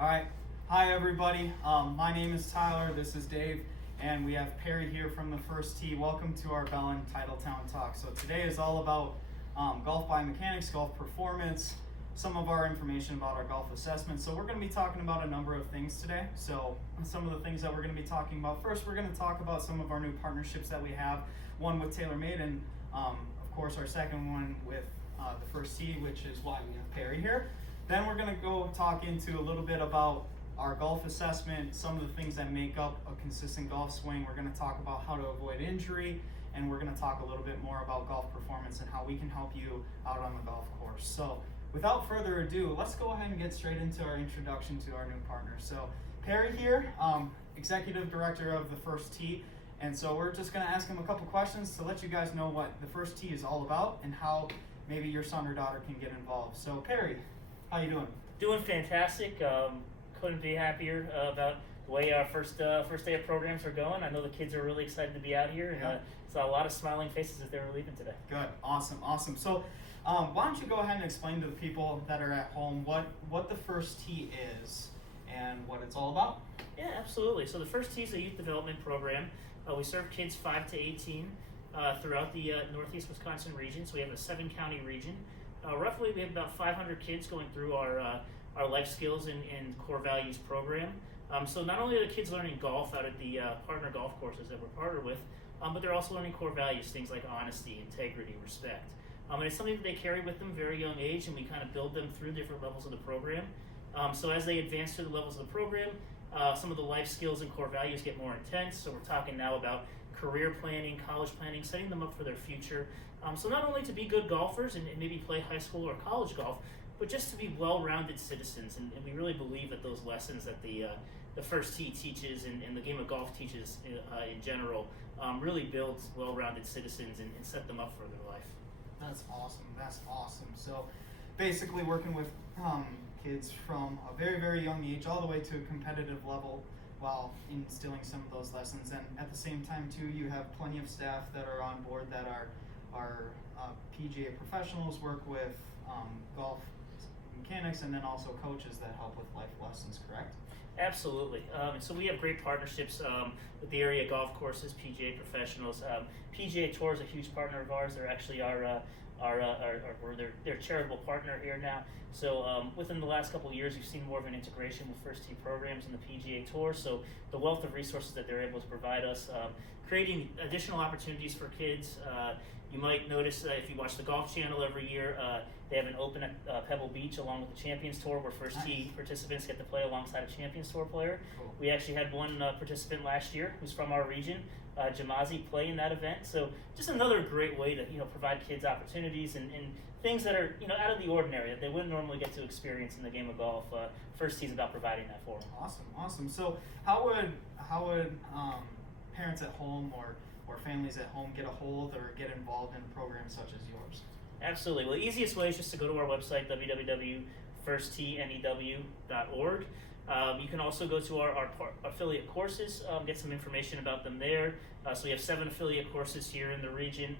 All right. Hi, everybody. My name is Tyler. This is Dave. And we have Perry here from the First Tee. Welcome to our Bellin Titletown Talk. So today is all about golf biomechanics, golf performance, some of our information about our golf assessment. So we're going to be talking about a number of things today. So some of the things that we're going to be talking about. First, we're going to talk about some of our new partnerships that we have. One with TaylorMade and, of course, our second one with the First Tee, which is why we have Perry here. Then we're going to go talk into a little bit about our golf assessment, some of the things that make up a consistent golf swing. We're going to talk about how to avoid injury, and we're going to talk a little bit more about golf performance and how we can help you out on the golf course. So without further ado, let's go ahead and get straight into our introduction to our new partner. So Perry here, Executive Director of the First Tee. And so we're just going to ask him a couple questions to let you guys know what the First Tee is all about and how maybe your son or daughter can get involved. So Perry, how you doing? Doing fantastic. Couldn't be happier about the way our first day of programs are going. I know the kids are really excited to be out here, and saw a lot of smiling faces as they were leaving today. Good, awesome. So why don't you go ahead and explain to the people that are at home what the First Tee is and what it's all about? Yeah, absolutely. So the First Tee is a youth development program. We serve kids 5 to 18 throughout the Northeast Wisconsin region. So we have a 7-county region. Roughly, we have about 500 kids going through our life skills and core values program. So not only are the kids learning golf out at the partner golf courses that we're partnered with, but they're also learning core values, things like honesty, integrity, respect. And it's something that they carry with them very young age, and we kind of build them through different levels of the program. So as they advance through the levels of the program, some of the life skills and core values get more intense. So we're talking now about career planning, college planning, setting them up for their future. So not only to be good golfers and maybe play high school or college golf, but just to be well-rounded citizens. And we really believe that those lessons that the First Tee teaches and the game of golf teaches in general really builds well-rounded citizens and set them up for their life. That's awesome. So basically working with kids from a very, very young age all the way to a competitive level while instilling some of those lessons. And at the same time, too, you have plenty of staff that are on board that are PGA professionals, work with golf mechanics, and then also coaches that help with life lessons, correct? Absolutely. And so we have great partnerships with the area golf courses, PGA professionals. PGA Tour is a huge partner of ours. They're actually their charitable partner here now. So within the last couple of years, you've seen more of an integration with First Tee programs in the PGA Tour. So the wealth of resources that they're able to provide us, creating additional opportunities for kids. You might notice if you watch the Golf Channel every year, they have an open at Pebble Beach along with the Champions Tour where First Tee participants get to play alongside a Champions Tour player. Cool. We actually had one participant last year who's from our region, Jamazi, play in that event. So just another great way to provide kids opportunities and things that are out of the ordinary that they wouldn't normally get to experience in the game of golf. First Tee's about providing that for them. Awesome. So how would parents at home or families at home get a hold or get involved in programs such as yours? Absolutely. Well, the easiest way is just to go to our website, www.firstteenew.org. You can also go to our affiliate courses, get some information about them there. So we have 7 affiliate courses here in the region.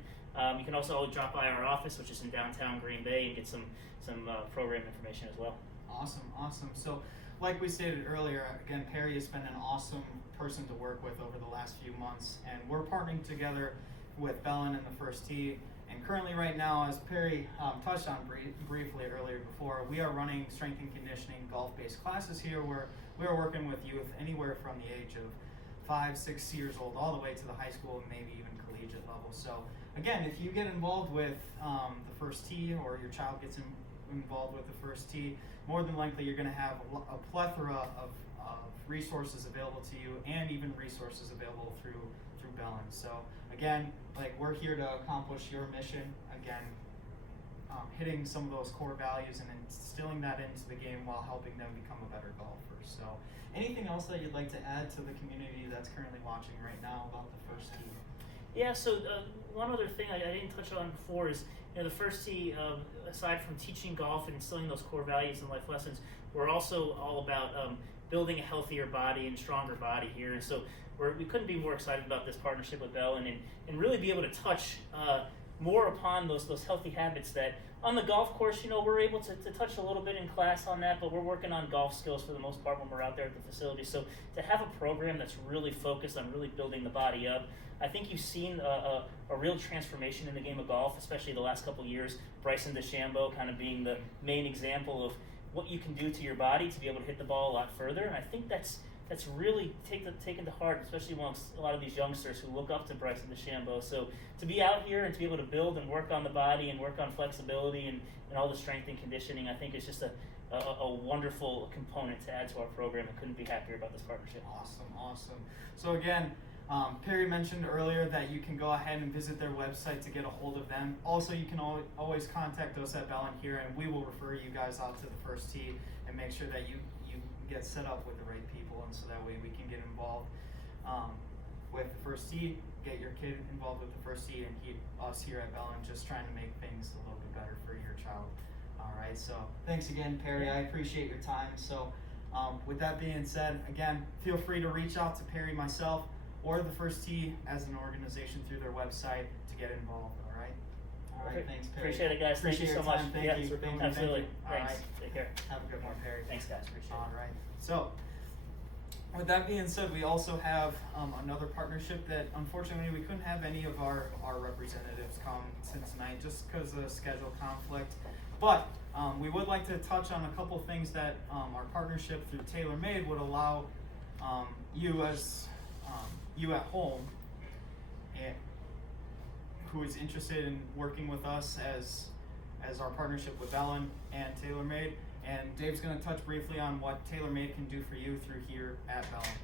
You can also drop by our office, which is in downtown Green Bay, and get some program information as well. Awesome. So like we stated earlier, again, Perry has been an awesome person to work with over the last few months, and we're partnering together with Bellin and the First Tee. And currently right now, as Perry touched on briefly earlier before, we are running strength and conditioning golf-based classes here where we are working with youth anywhere from the age of 5, 6 years old all the way to the high school and maybe even collegiate level. So again, if you get involved with the First Tee or your child gets involved with the First Tee, more than likely you're going to have a plethora of resources available to you and even resources available through Bellin. So again, like we're here to accomplish your mission, again, hitting some of those core values and instilling that into the game while helping them become a better golfer. So anything else that you'd like to add to the community that's currently watching right now about the First Tee? Yeah, so one other thing I didn't touch on before is the First Tee, aside from teaching golf and instilling those core values and life lessons, we're also all about building a healthier body and stronger body here. And so we couldn't be more excited about this partnership with Bellin and really be able to touch more upon those healthy habits that on the golf course, we're able to touch a little bit in class on that, but we're working on golf skills for the most part when we're out there at the facility. So to have a program that's really focused on really building the body up, I think you've seen a real transformation in the game of golf, especially the last couple of years. Bryson DeChambeau kind of being the main example of what you can do to your body to be able to hit the ball a lot further. And I think that's really taken to heart, especially amongst a lot of these youngsters who look up to Bryson DeChambeau. So to be out here and to be able to build and work on the body and work on flexibility and all the strength and conditioning, I think is just a wonderful component to add to our program. I couldn't be happier about this partnership. Awesome. So again, Perry mentioned earlier that you can go ahead and visit their website to get a hold of them. Also, you can always contact us at Bellin here, and we will refer you guys out to the first tee and make sure that you get set up with the right people, and so that way we can get involved with the first tee, get your kid involved with the first tee, and us here at Bellin just trying to make things a little bit better for your child. All right, so thanks again, Perry. I appreciate your time. So with that being said, again, feel free to reach out to Perry, myself, or the first tee as an organization through their website to get involved. All right. All right. Thanks, Perry. Appreciate it, guys. Appreciate Thank you so your time. much. Thank Yeah, you. Thank you. absolutely. All Thanks. right. Take care. Have a good one, Perry. Thanks, guys. Appreciate it. All right. So, with that being said, we also have another partnership that unfortunately we couldn't have any of our representatives come tonight just because of schedule conflict. But we would like to touch on a couple things that our partnership through TaylorMade would allow you as you at home and who is interested in working with us as our partnership with Bellin and TaylorMade. And Dave's going to touch briefly on what TaylorMade can do for you through here at Bellin.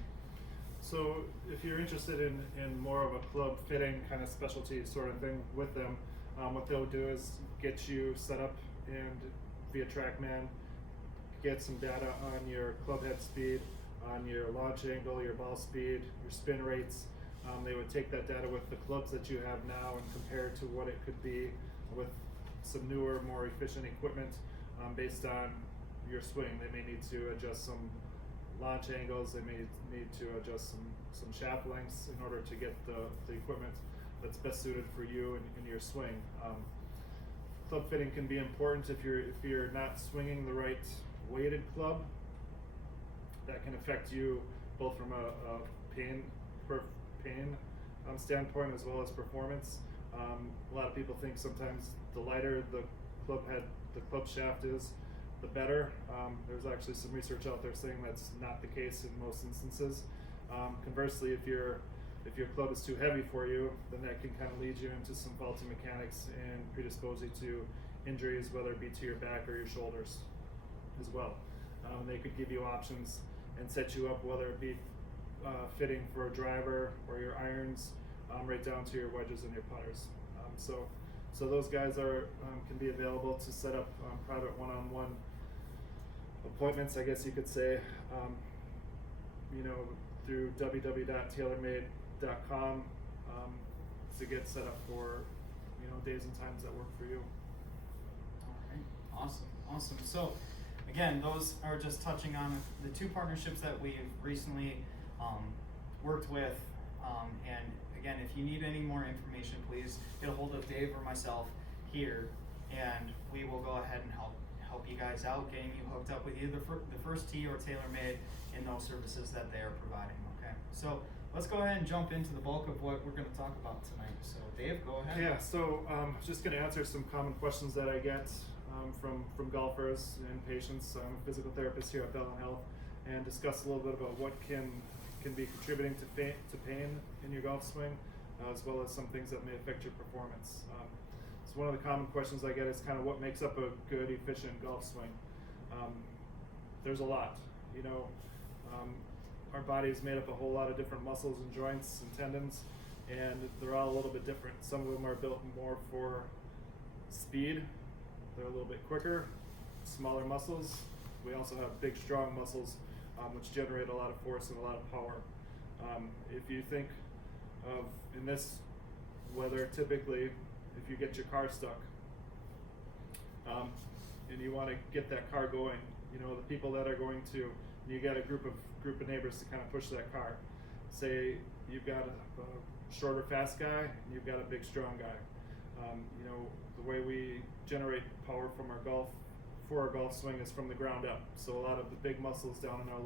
So if you're interested in more of a club fitting kind of specialty sort of thing with them, what they'll do is get you set up and via TrackMan, get some data on your club head speed, on your launch angle, your ball speed, your spin rates. They would take that data with the clubs that you have now and compare to what it could be with some newer, more efficient equipment based on your swing. They may need to adjust some launch angles, they may need to adjust some shaft lengths in order to get the equipment that's best suited for you in your swing. Club fitting can be important if you're not swinging the right weighted club. That can affect you both from a pain standpoint as well as performance. A lot of people think sometimes the lighter the club shaft is, the better. There's actually some research out there saying that's not the case in most instances. Conversely, if your club is too heavy for you, then that can kind of lead you into some faulty mechanics and predispose you to injuries, whether it be to your back or your shoulders as well. They could give you options and set you up, whether it be fitting for a driver or your irons, right down to your wedges and your putters. So those guys can be available to set up private one-on-one appointments, I guess you could say, through www.tailormade.com to get set up for days and times that work for you. All right, awesome. So again, those are just touching on the two partnerships that we've recently worked with, and again, if you need any more information, please get a hold of Dave or myself here, and we will go ahead and help you guys out, getting you hooked up with either the first tee or TaylorMade in those services that they are providing. Okay, so let's go ahead and jump into the bulk of what we're going to talk about tonight. So Dave, go ahead. Yeah, so just going to answer some common questions that I get from golfers and patients. I'm a physical therapist here at Bellin Health, and discuss a little bit about what can be contributing to pain in your golf swing, as well as some things that may affect your performance. So one of the common questions I get is kind of what makes up a good, efficient golf swing. There's a lot. Our body is made up of a whole lot of different muscles and joints and tendons, and they're all a little bit different. Some of them are built more for speed. They're a little bit quicker, smaller muscles. We also have big, strong muscles, which generate a lot of force and a lot of power. If you think of in this weather, typically, if you get your car stuck and you want to get that car going, the people that are going to, you got a group of neighbors to kind of push that car. Say you've got a shorter, fast guy, and you've got a big, strong guy. The way we generate power from for our golf swing is from the ground up. So a lot of the big muscles down in our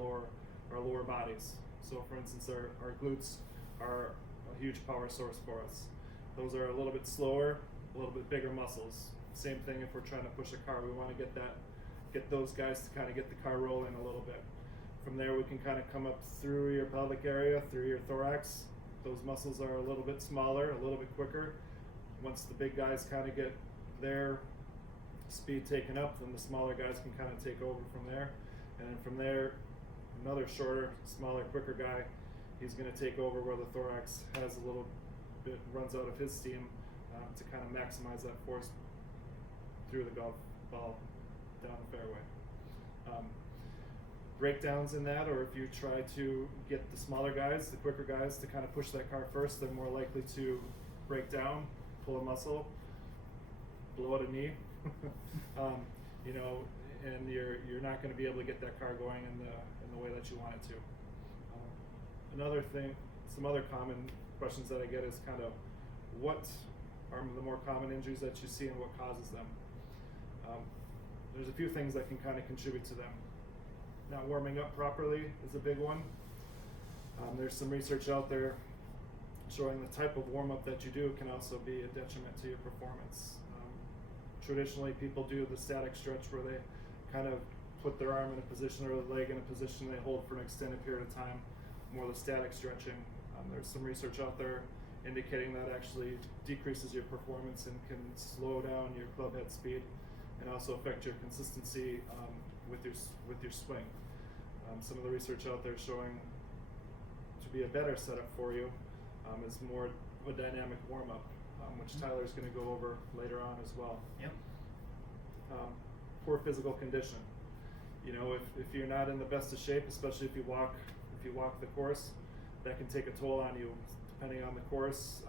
lower bodies. So for instance, our glutes are a huge power source for us. Those are a little bit slower, a little bit bigger muscles. Same thing if we're trying to push a car, we want to get those guys to kind of get the car rolling a little bit. From there we can kind of come up through your pelvic area, through your thorax. Those muscles are a little bit smaller, a little bit quicker. Once the big guys kind of get their speed taken up, then the smaller guys can kind of take over from there. And then from there, another shorter, smaller, quicker guy, he's going to take over where the thorax has a little bit, runs out of his steam to kind of maximize that force through the golf ball down the fairway. Breakdowns in that, or if you try to get the smaller guys, the quicker guys, to kind of push that car first, they're more likely to break down, pull a muscle, blow out a knee, and you're not going to be able to get that car going in the way that you want it to. Another thing, some other common questions that I get is kind of what are the more common injuries that you see and what causes them. There's a few things that can kind of contribute to them. Not warming up properly is a big one. There's some research out there showing the type of warm-up that you do can also be a detriment to your performance. Traditionally, people do the static stretch where they kind of put their arm in a position or the leg in a position they hold for an extended period of time, more the static stretching. There's some research out there indicating that actually decreases your performance and can slow down your club head speed and also affect your consistency with your swing. Some of the research out there showing to be a better setup for you is more of a dynamic warm-up, which Tyler's going to go over later on as well. Yep. Poor physical condition. If you're not in the best of shape, especially if you walk the course, that can take a toll on you, depending on the course.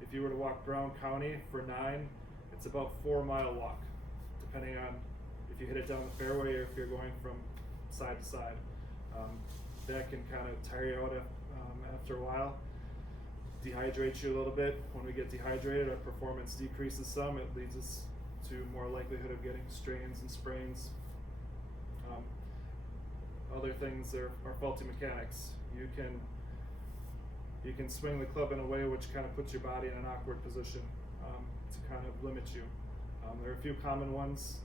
If you were to walk Brown County for 9, it's about 4-mile walk, depending on if you hit it down the fairway or if you're going from side to side. That can kind of tire you out after a while, dehydrate you a little bit. When we get dehydrated, our performance decreases some. It leads us to more likelihood of getting strains and sprains. Other things are faulty mechanics. You can swing the club in a way which kind of puts your body in an awkward position to kind of limit you. There are a few common ones.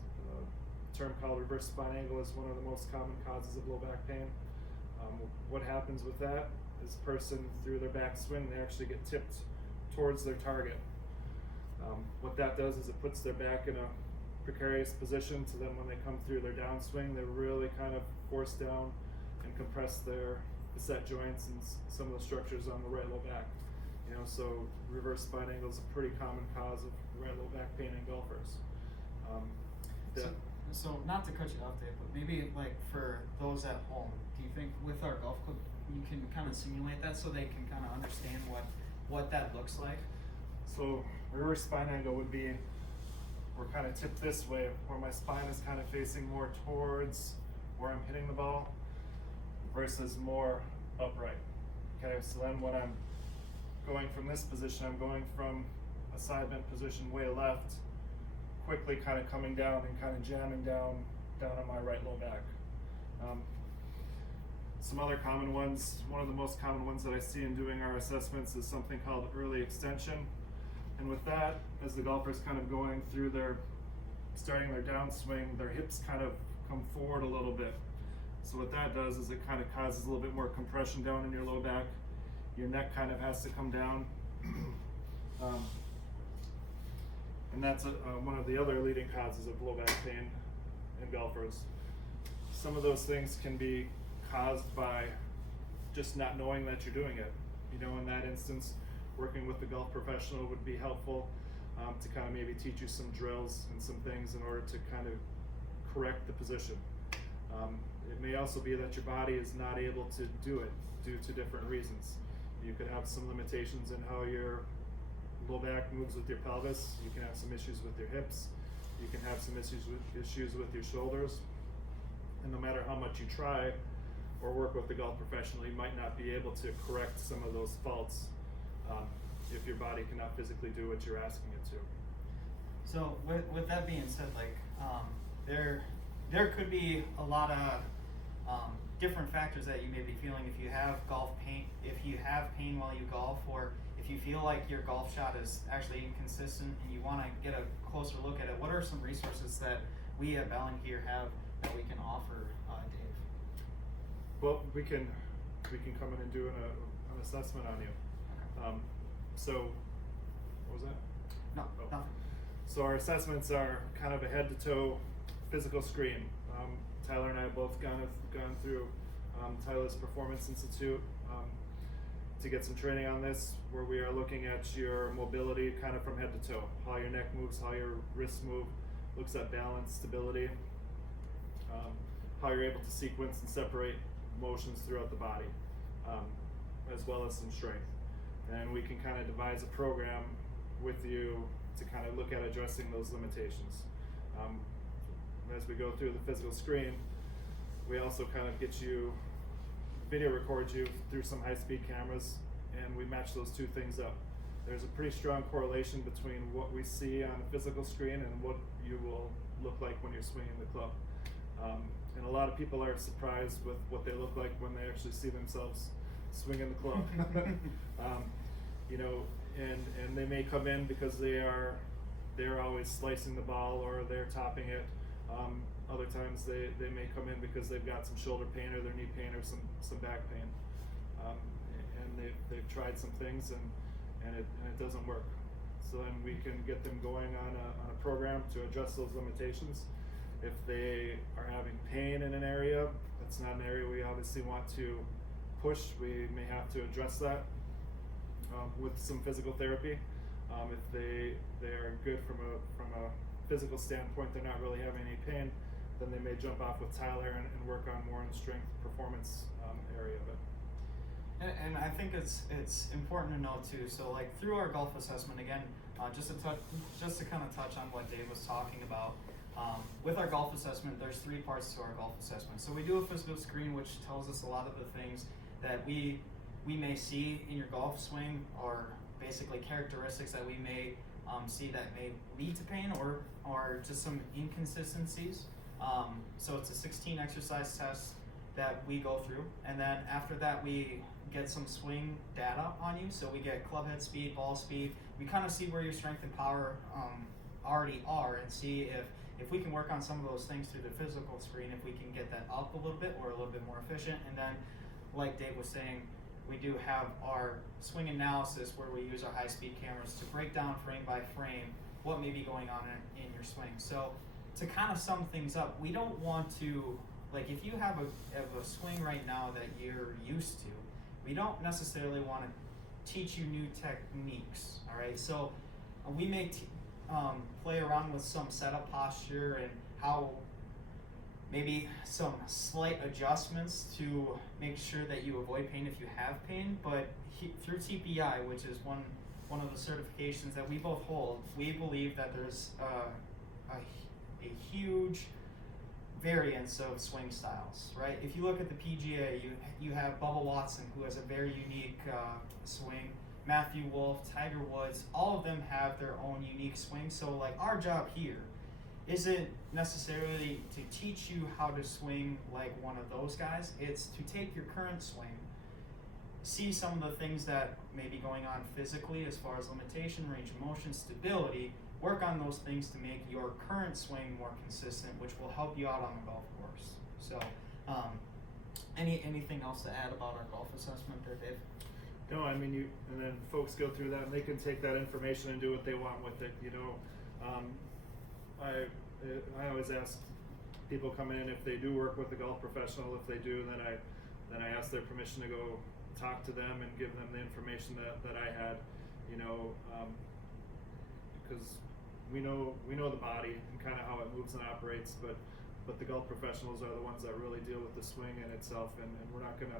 A term called reverse spine angle is one of the most common causes of low back pain. What happens with that is a person, through their backswing, they actually get tipped towards their target. What that does is it puts their back in a precarious position, so then when they come through their downswing, they really kind of force down and compress their facet joints and some of the structures on the right low back. So reverse spine angle is a pretty common cause of right low back pain in golfers. So not to cut you off, Dave, but maybe like for those at home, do you think with our golf club you can kind of simulate that so they can kind of understand what that looks like? So reverse spine angle would be, we're kind of tipped this way, where my spine is kind of facing more towards where I'm hitting the ball versus more upright. Okay, so then when I'm going from this position, I'm going from a side bend position way left, quickly kind of coming down and kind of jamming down on my right low back. Some other common ones, one of the most common ones that I see in doing our assessments is something called early extension. And with that, as the golfer's kind of going through starting their downswing, their hips kind of come forward a little bit. So what that does is it kind of causes a little bit more compression down in your low back. Your neck kind of has to come down. And that's one of the other leading causes of low back pain in golfers. Some of those things can be caused by just not knowing that you're doing it. In that instance, working with a golf professional would be helpful to kind of maybe teach you some drills and some things in order to kind of correct the position. It may also be that your body is not able to do it due to different reasons. You could have some limitations in how your low back moves with your pelvis. You can have some issues with your hips. You can have some issues with your shoulders. And no matter how much you try or work with the golf professional, you might not be able to correct some of those faults. if your body cannot physically do what you're asking it to. So with that being said, like there could be a lot of different factors that you may be feeling if you have pain while you golf, or if you feel like your golf shot is actually inconsistent and you want to get a closer look at it. What are some resources that we at Ballin here have that we can offer, Dave? Well, we can come in and do an assessment on you. Okay. So what was that? No, Oh. nothing. So our assessments are kind of a head to toe physical screen. Tyler and I have both gone through Tyler's Performance Institute to get some training on this, where we are looking at your mobility kind of from head to toe, how your neck moves, how your wrists move, looks at balance, stability, how you're able to sequence and separate motions throughout the body, as well as some strength. And we can kind of devise a program with you to kind of look at addressing those limitations. As we go through the physical screen, we also kind of video record you through some high-speed cameras, and we match those two things up. There's a pretty strong correlation between what we see on a physical screen and what you will look like when you're swinging the club. And a lot of people are surprised with what they look like when they actually see themselves swinging the club. You know, and they may come in because they're always slicing the ball or they're topping it. Other times they may come in because they've got some shoulder pain or their knee pain or some back pain, and they've tried some things and it doesn't work. So then we can get them going on a program to address those limitations. If they are having pain in an area, that's not an area we obviously want to push. We may have to address that with some physical therapy. If they are good from a physical standpoint, they're not really having any pain, then they may jump off with Tyler and work on more in the strength performance area of it. And I think it's important to know too. So like through our golf assessment, again, just to kind of touch on what Dave was talking about. With our golf assessment, there's 3 parts to our golf assessment. So we do a physical screen, which tells us a lot of the things that we may see in your golf swing, or basically characteristics that we may see that may lead to pain or just some inconsistencies. So it's a 16 exercise test that we go through, and then after that we get some swing data on you. So we get club head speed, ball speed. We kind of see where your strength and power already are, and see if we can work on some of those things through the physical screen, if we can get that up a little bit or a little bit more efficient. And then, like Dave was saying, we do have our swing analysis where we use our high-speed cameras to break down frame by frame what may be going on in your swing. So to kind of sum things up, we don't want to, like if you have a swing right now that you're used to, we don't necessarily want to teach you new techniques, all right? So we may play around with some setup posture and how maybe some slight adjustments to make sure that you avoid pain if you have pain. But through TPI, which is one of the certifications that we both hold, we believe that there's a huge variance of swing styles, right? If you look at the PGA, you have Bubba Watson, who has a very unique swing. Matthew Wolff, Tiger Woods, all of them have their own unique swing. So like our job here isn't necessarily to teach you how to swing like one of those guys. It's to take your current swing, see some of the things that may be going on physically as far as limitation, range of motion, stability, work on those things to make your current swing more consistent, which will help you out on the golf course. So anything else to add about our golf assessment there, Dave? No, I mean, and then folks go through that and they can take that information and do what they want with it. You know, I always ask people come in if they do work with a golf professional. If they do, then I ask their permission to go talk to them and give them the information that I had. You know, because we know the body and kind of how it moves and operates, but the golf professionals are the ones that really deal with the swing in itself, and we're not going to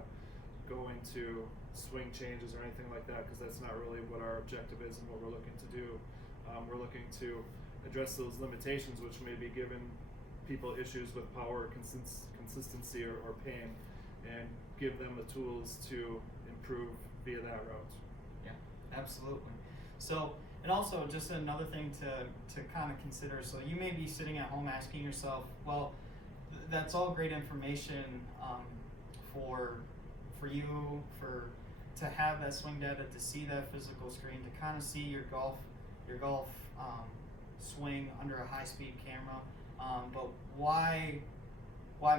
go into swing changes or anything like that, because that's not really what our objective is and what we're looking to do. We're looking to address those limitations which may be giving people issues with power, consistency, or pain, and give them the tools to improve via that route. Yeah. Absolutely. So, and also just another thing to kind of consider. So you may be sitting at home asking yourself, well, that's all great information for you to have that swing data, to see that physical screen, to kind of see your golf swing under a high speed camera. But why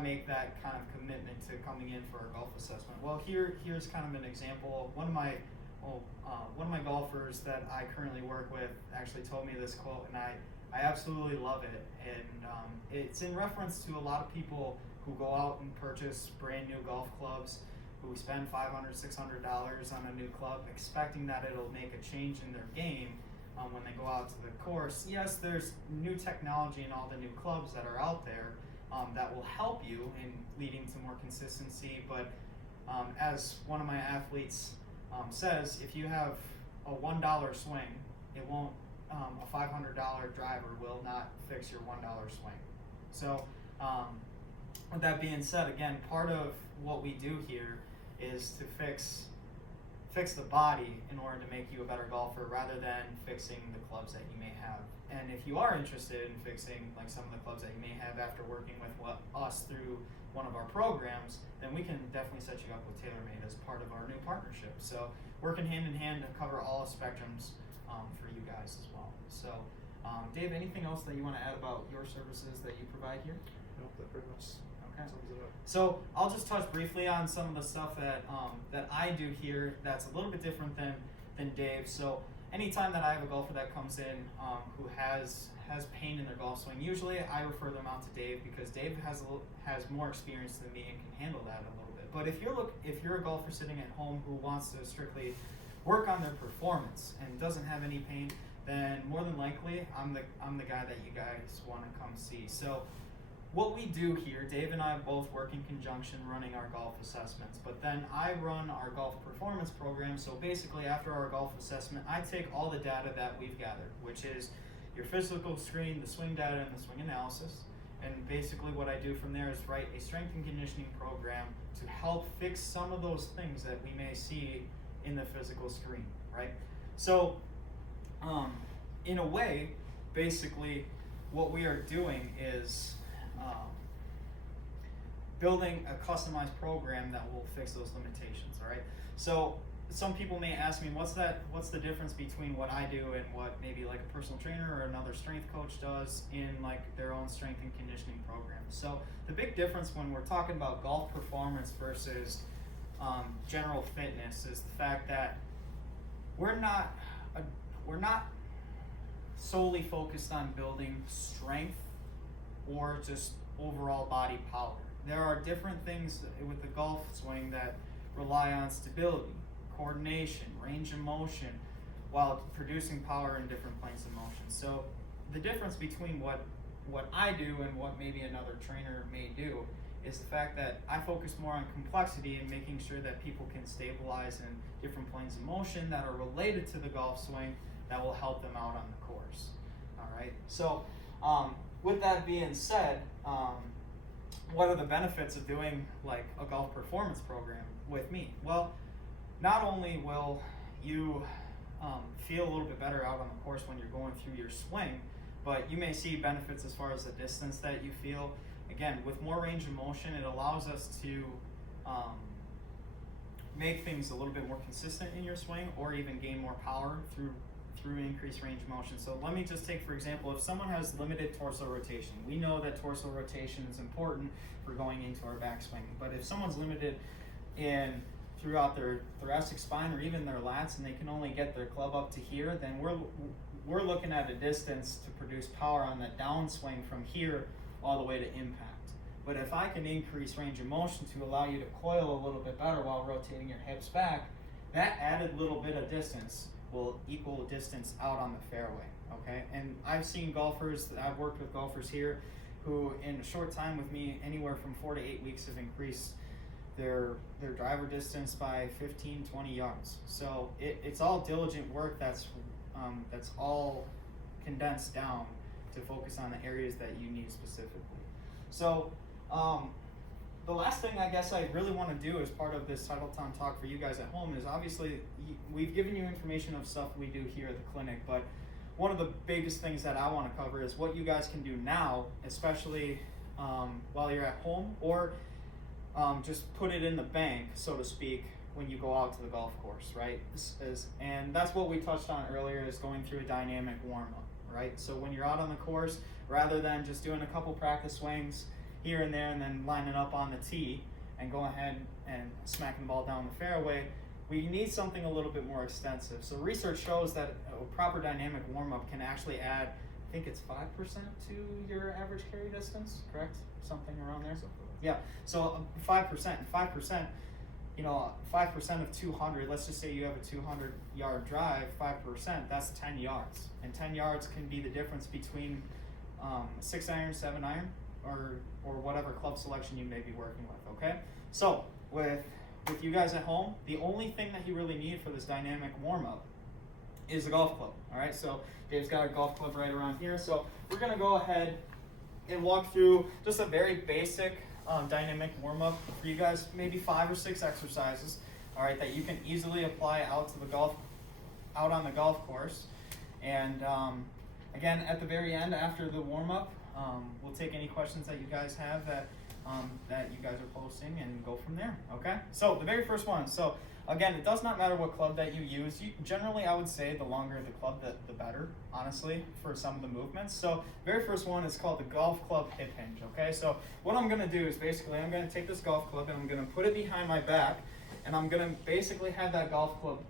make that kind of commitment to coming in for a golf assessment? Well, here's kind of an example. One of my golfers that I currently work with actually told me this quote, and I absolutely love it. And it's in reference to a lot of people who go out and purchase brand new golf clubs, who spend $500, $600 on a new club, expecting that it'll make a change in their game when they go out to the course. Yes, there's new technology in all the new clubs that are out there that will help you in leading to more consistency, but as one of my athletes says, if you have a $1 swing, it won't, a $500 driver will not fix your $1 swing. So with that being said, again, part of what we do here is to fix the body in order to make you a better golfer, rather than fixing the clubs that you may have. And if you are interested in fixing like some of the clubs that you may have after working with us through one of our programs, then we can definitely set you up with TaylorMade as part of our new partnership. So working hand in hand to cover all spectrums for you guys as well. So Dave, anything else that you want to add about your services that you provide here? Nope, that pretty much sums it up. So I'll just touch briefly on some of the stuff that I do here that's a little bit different than Dave. So anytime that I have a golfer that comes in who has pain in their golf swing, usually I refer them out to Dave, because Dave has more experience than me and can handle that a little bit. But if you're a golfer sitting at home who wants to strictly work on their performance and doesn't have any pain, then more than likely I'm the guy that you guys want to come see. So what we do here, Dave and I both work in conjunction running our golf assessments, but then I run our golf performance program. So basically after our golf assessment, I take all the data that we've gathered, which is your physical screen, the swing data, and the swing analysis. And basically what I do from there is write a strength and conditioning program to help fix some of those things that we may see in the physical screen, right? So in a way, basically what we are doing is building a customized program that will fix those limitations. All right. So some people may ask me, what's the difference between what I do and what maybe like a personal trainer or another strength coach does in like their own strength and conditioning program? So the big difference when we're talking about golf performance versus general fitness is the fact that we're not solely focused on building strength or just overall body power. There are different things with the golf swing that rely on stability, coordination, range of motion, while producing power in different planes of motion. So the difference between what I do and what maybe another trainer may do is the fact that I focus more on complexity and making sure that people can stabilize in different planes of motion that are related to the golf swing that will help them out on the course. All right. So with that being said, what are the benefits of doing like a golf performance program with me? Well, not only will you feel a little bit better out on the course when you're going through your swing, but you may see benefits as far as the distance that you feel. Again, with more range of motion, it allows us to make things a little bit more consistent in your swing, or even gain more power through increased range of motion. So let me just take, for example, if someone has limited torso rotation, we know that torso rotation is important for going into our backswing. But if someone's limited throughout their thoracic spine or even their lats, and they can only get their club up to here, then we're looking at a distance to produce power on the downswing from here all the way to impact. But if I can increase range of motion to allow you to coil a little bit better while rotating your hips back, that added little bit of distance will equal distance out on the fairway, okay? And I've seen golfers, I've worked with golfers here who in a short time with me, anywhere from 4 to 8 weeks, have increased their driver distance by 15, 20 yards. So it's all diligent work that's all condensed down to focus on the areas that you need specifically. So the last thing I guess I really want to do as part of this Titletown talk for you guys at home is obviously we've given you information of stuff we do here at the clinic, but one of the biggest things that I want to cover is what you guys can do now, especially while you're at home, or just put it in the bank, so to speak, when you go out to the golf course, right? And that's what we touched on earlier, is going through a dynamic warm-up, right? So when you're out on the course, rather than just doing a couple practice swings here and there and then lining up on the tee and going ahead and smacking the ball down the fairway, we need something a little bit more extensive. So research shows that a proper dynamic warm-up can actually add, I think it's 5% to your average carry distance, correct? Something around there? Yeah, so 5%, 5%, you know, 5% of 200, let's just say you have a 200-yard drive, 5%, that's 10 yards. And 10 yards can be the difference between 6-iron, 7-iron, or whatever club selection you may be working with, okay? So, with you guys at home, the only thing that you really need for this dynamic warm-up is a golf club, all right? So, Dave's got a golf club right around here, so we're gonna go ahead and walk through just a very basic dynamic warm-up for you guys, maybe 5 or 6 exercises, all right, that you can easily apply out on the golf course. And again, at the very end, after the warm-up, we'll take any questions that you guys have that you guys are posting and go from there, okay? So the very first one, so again, it does not matter what club that you use. Generally, I would say the longer the club, the better, honestly, for some of the movements. So very first one is called the golf club hip hinge, okay? So what I'm gonna do is basically, I'm gonna take this golf club and I'm gonna put it behind my back, and I'm gonna basically have that golf club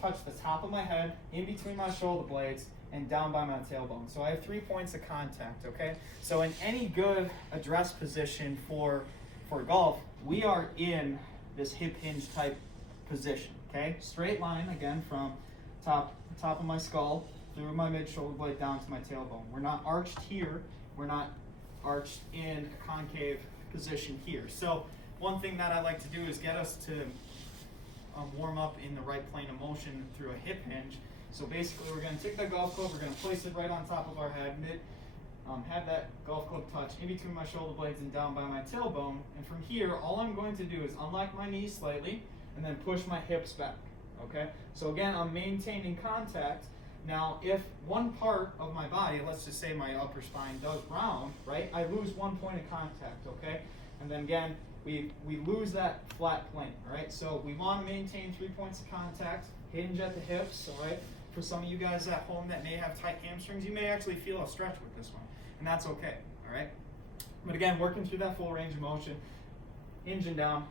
touch the top of my head, in between my shoulder blades, and down by my tailbone. So I have 3 points of contact, okay? So in any good address position for golf, we are in this hip hinge type position, okay? Straight line, again, from top of my skull, through my mid shoulder blade, down to my tailbone. We're not arched here, we're not arched in a concave position here. So one thing that I like to do is get us to warm up in the right plane of motion through a hip hinge. So basically, we're going to take that golf club, we're going to place it right on top of our head, have that golf club touch in between my shoulder blades and down by my tailbone. And from here, all I'm going to do is unlock my knees slightly and then push my hips back, okay? So again, I'm maintaining contact. Now, if one part of my body, let's just say my upper spine, does round, right, I lose 1 point of contact, okay? And then again, we lose that flat plane, all right? So we want to maintain 3 points of contact, hinge at the hips, all right? For some of you guys at home that may have tight hamstrings, you may actually feel a stretch with this one, and that's okay, all right? But again, working through that full range of motion, hinging down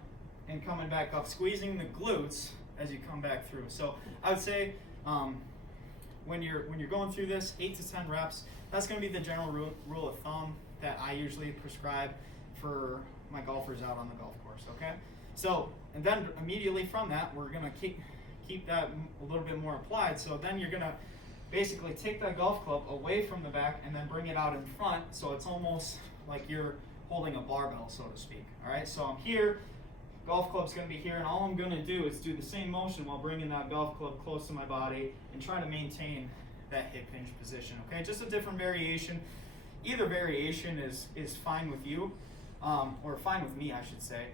and coming back up, squeezing the glutes as you come back through. So I would say when you're going through this, 8 to 10 reps, that's going to be the general rule of thumb that I usually prescribe for my golfers out on the golf course, okay? So, and then immediately from that, we're going to keep that a little bit more applied. So then you're gonna basically take that golf club away from the back and then bring it out in front, so it's almost like you're holding a barbell, so to speak. All right, so I'm here, golf club's gonna be here, and all I'm gonna do is do the same motion while bringing that golf club close to my body and try to maintain that hip hinge position, okay? Just a different variation. Either variation is fine with you, or fine with me, I should say.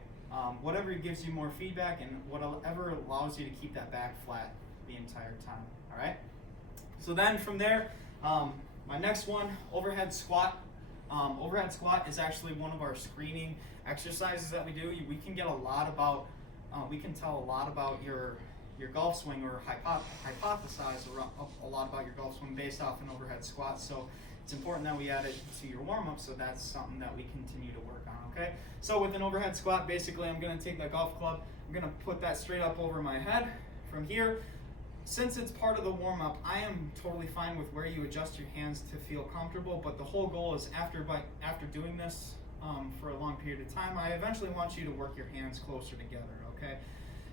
Whatever gives you more feedback and whatever allows you to keep that back flat the entire time, all right? So then from there, my next one, overhead squat. Overhead squat is actually one of our screening exercises that we do. We can get a lot about, we can tell a lot about your golf swing, or hypothesize a lot about your golf swing based off an overhead squat. So it's important that we add it to your warm-up, so that's something that we continue to work on, okay? So with an overhead squat, basically I'm gonna take that golf club, I'm gonna put that straight up over my head. From here, since it's part of the warm-up, I am totally fine with where you adjust your hands to feel comfortable, but the whole goal is after doing this for a long period of time, I eventually want you to work your hands closer together, okay?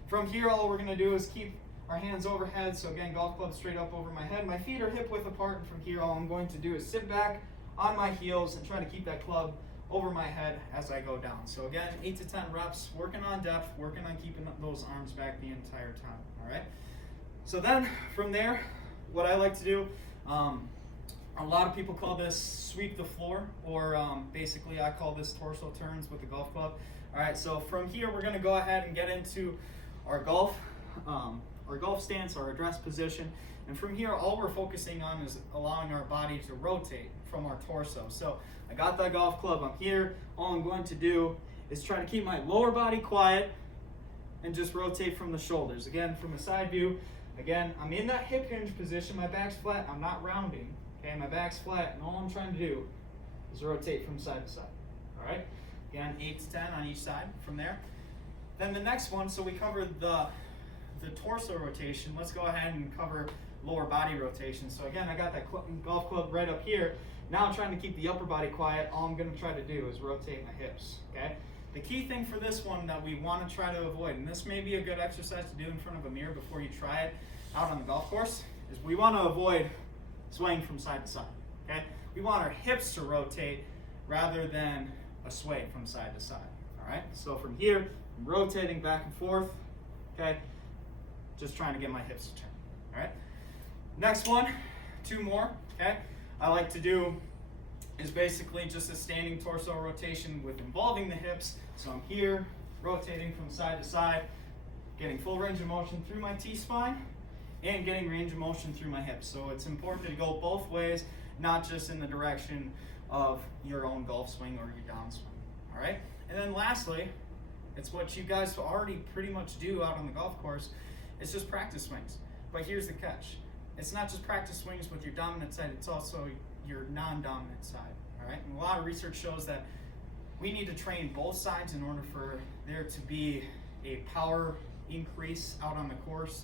From here, all we're gonna do is keep our hands overhead, so again, golf club straight up over my head. My feet are hip width apart, and from here, all I'm going to do is sit back on my heels and try to keep that club over my head as I go down. So again, 8 to 10 reps, working on depth, working on keeping those arms back the entire time, all right? So then, from there, what I like to do, a lot of people call this sweep the floor, or basically I call this torso turns with the golf club. All right, so from here we're going to go ahead and get into our golf stance, our address position. And from here, all we're focusing on is allowing our body to rotate from our torso. So I got that golf club, I'm here. All I'm going to do is try to keep my lower body quiet and just rotate from the shoulders. Again, from a side view, again, I'm in that hip hinge position, my back's flat, I'm not rounding. Okay, my back's flat, and all I'm trying to do is rotate from side to side. All right, again, 8 to 10 on each side from there. Then the next one, so we covered the torso rotation. Let's go ahead and cover lower body rotation. So again, I got that golf club right up here. Now I'm trying to keep the upper body quiet. All I'm going to try to do is rotate my hips. Okay. The key thing for this one that we want to try to avoid, and this may be a good exercise to do in front of a mirror before you try it out on the golf course, is we want to avoid swaying from side to side. Okay. We want our hips to rotate rather than a sway from side to side. All right. So from here, I'm rotating back and forth. Okay. Just trying to get my hips to turn. All right. Next one, 2 more. Okay. I like to do is basically just a standing torso rotation with involving the hips. So I'm here, rotating from side to side, getting full range of motion through my T-spine and getting range of motion through my hips. So it's important to go both ways, not just in the direction of your own golf swing or your downswing. All right. And then lastly, it's what you guys already pretty much do out on the golf course. It's just practice swings. But here's the catch. It's not just practice swings with your dominant side, it's also your non-dominant side, all right? And a lot of research shows that we need to train both sides in order for there to be a power increase out on the course.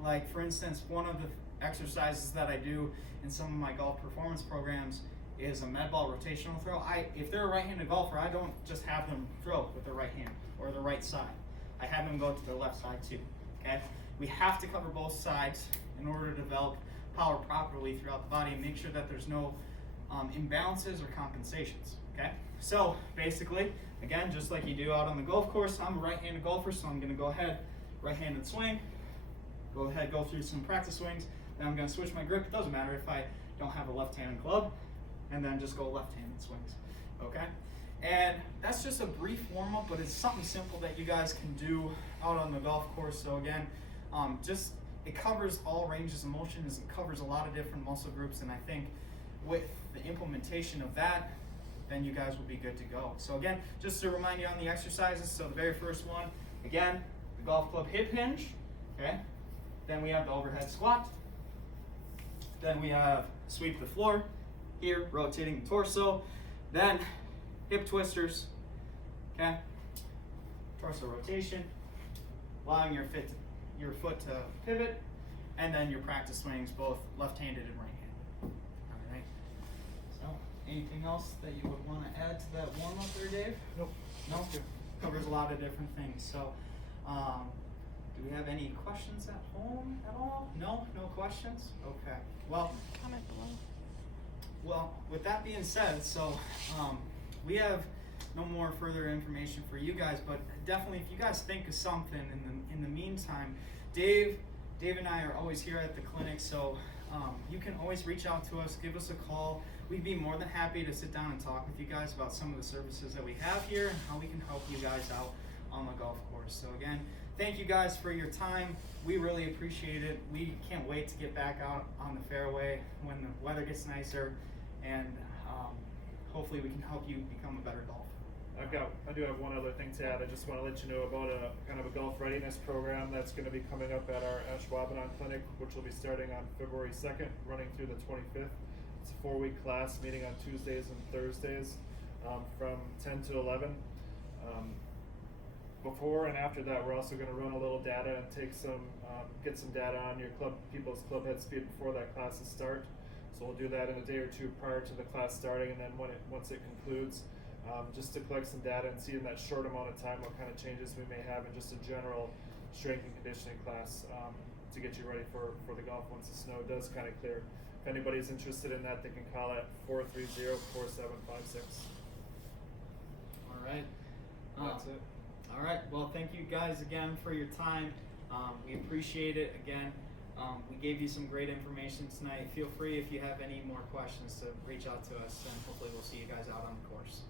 Like for instance, one of the exercises that I do in some of my golf performance programs is a med ball rotational throw. If they're a right-handed golfer, I don't just have them throw with their right hand or the right side. I have them go to the left side too, okay? We have to cover both sides in order to develop power properly throughout the body and make sure that there's no imbalances or compensations, okay? So basically, again, just like you do out on the golf course, I'm a right-handed golfer, so I'm gonna go ahead, right-handed swing, go through some practice swings, then I'm gonna switch my grip. It doesn't matter if I don't have a left-handed club, and then just go left-handed swings, okay? And that's just a brief warm-up, but it's something simple that you guys can do out on the golf course. So again, it covers all ranges of motion, it covers a lot of different muscle groups, and I think with the implementation of that, then you guys will be good to go. So again, just to remind you on the exercises, so the very first one, again, the golf club hip hinge, okay? Then we have the overhead squat. Then we have sweep the floor, here, rotating the torso. Then hip twisters, okay? Torso rotation, allowing your foot to pivot, and then your practice swings, both left-handed and right-handed. All right. So, anything else that you would want to add to that warm-up there, Dave? Nope. No? Covers a lot of different things. So, do we have any questions at home at all? No? No questions? Okay. Well, comment below. Well, with that being said, so we have no more further information for you guys, but definitely if you guys think of something in the meantime, Dave and I are always here at the clinic, so you can always reach out to us, give us a call. We'd be more than happy to sit down and talk with you guys about some of the services that we have here and how we can help you guys out on the golf course. So again, thank you guys for your time. We really appreciate it. We can't wait to get back out on the fairway when the weather gets nicer, and hopefully we can help you become a better golfer. I do have one other thing to add. I just want to let you know about a kind of a golf readiness program that's going to be coming up at our Ashwaubenon clinic, which will be starting on February 2nd, running through the 25th. It's a 4-week class meeting on Tuesdays and Thursdays from 10 to 11. Before and after that, we're also going to run a little data and get some data on your people's club head speed before that classes start. So we'll do that in a day or two prior to the class starting, and then once it concludes, just to collect some data and see in that short amount of time what kind of changes we may have in just a general strength and conditioning class to get you ready for the golf once the snow does kind of clear. If anybody's interested in that, they can call at 430-4756. All right. That's it. All right. Well, thank you guys again for your time. We appreciate it. Again, we gave you some great information tonight. Feel free if you have any more questions to reach out to us, and hopefully we'll see you guys out on the course.